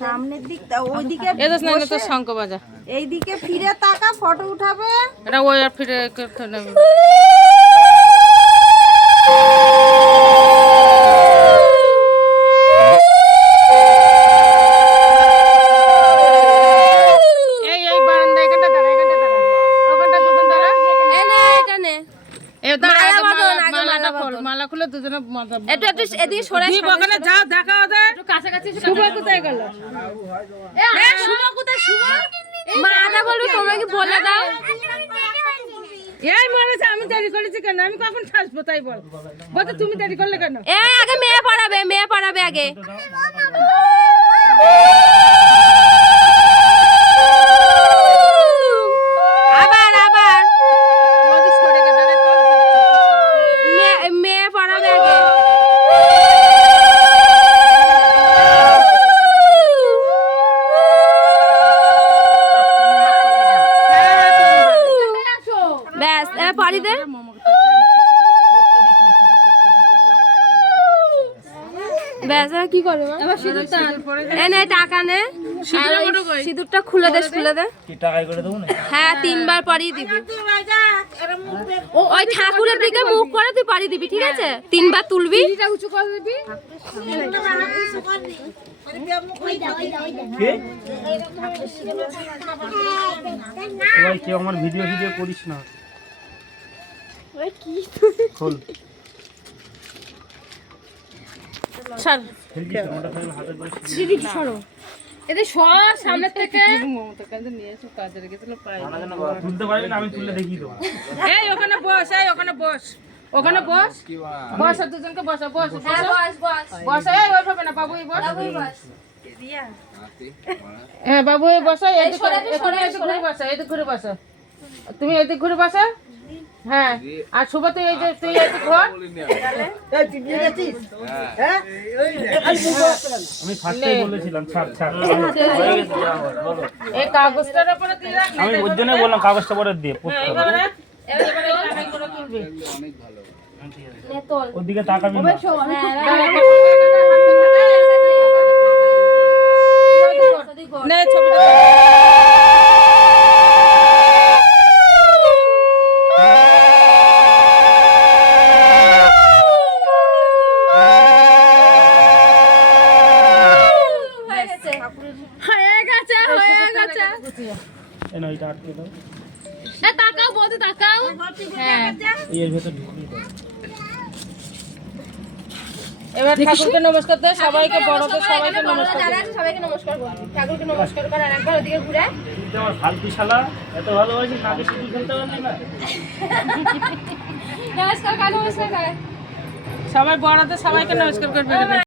সামনের দিকটা ওইদিকে এদোস না তো শঙ্খ বাজা এইদিকে ফিরে তাকা ফটো উঠাবে এটা ওই আর ফিরে করতে নেবে এই বারান্দা এখানটা দাঁড়া ওখানটা দুজন দাঁড়া এখানে এই মালাটা খোল মালা খুলে দুজনে মাথা একটু এদিকে সরে তুই ওখানে যাও দেখা ওদের একটু কাছাকাছি শুভ কোথায় গেল শুভ কোথায় শুভ মাটা বলবি তোমরা কি বলে দাও এই মরেছে আমি দেরি করেছি কেন আমি কখন আসবো তাই বল বলতে তুমি দেরি করলে কেন আগে মেয়ে পড়াবে আগে আবার মেয়ে পড়াবে আগে ব্যাস পড়ি দে ব্যাস কি করবে এবার সিঁদুরটা এনে টাকা নে সিঁদুরটা খুলে দে কি টাকাই করে দেবো না হ্যাঁ 3 বার পরিয়ে দিবি ওই ঠাকুরের দিকে মুখ করে তুই পরিয়ে দিবি ঠিক আছে 3 বার তুলবি এটা উঁচু করে দিবি সবাই কেউ আমার ভিডিও করিস না খোল ছাড় খেলছিস না, ওটা খালি হাতে করে সরো এদের সর সামনে থেকে মমতা কাছে নিয়ে এসে কাজে রেখেছিল প্রায় তুলতে পারবি না আমি তুললে দেখিয়ে দেবো এই ওখানে বস বস আর দুজনকে বসা বস বস এই ওঠবে না বাবু এই বস হ্যাঁ বাবু এই বসা এদিক ঘুরে বসা তুমি এদিক ঘুরে বসা হ্যাঁ আর শুভ তুই এই যে তুই এদিক ঘর আমি ফার্স্টেই বলেছিলাম ছাড় হয়ে গেছে যা হয়, বলো। এই কাগজটার উপরে দিয়ে রাখ আমি ওর জন্যই বললাম কাগজটা পরে দিয়ে পড়তে হবে। এবারে টাকাগুলো তুলবি ওর দিকে তাকাবি না নে ছবিটা এই না এটা আটকে দাও তাকাও বলতে তাকাও হ্যাঁ এর ভেতর ঢুকিয়ে দাও এবার ঠাকুরকে নমস্কার দে সবাইকে বড়দের সবাইকে নমস্কার দে সবাইকে নমস্কার কর ঠাকুরকে নমস্কার কর আর একবার ওদিকে ঘুরে তুই আমার ফালতু শালা এত ভালোবাসিস নাকে শুধু খেলতে পারলি না নমস্কার কর সবাই বড়দের সবাইকে নমস্কার করবে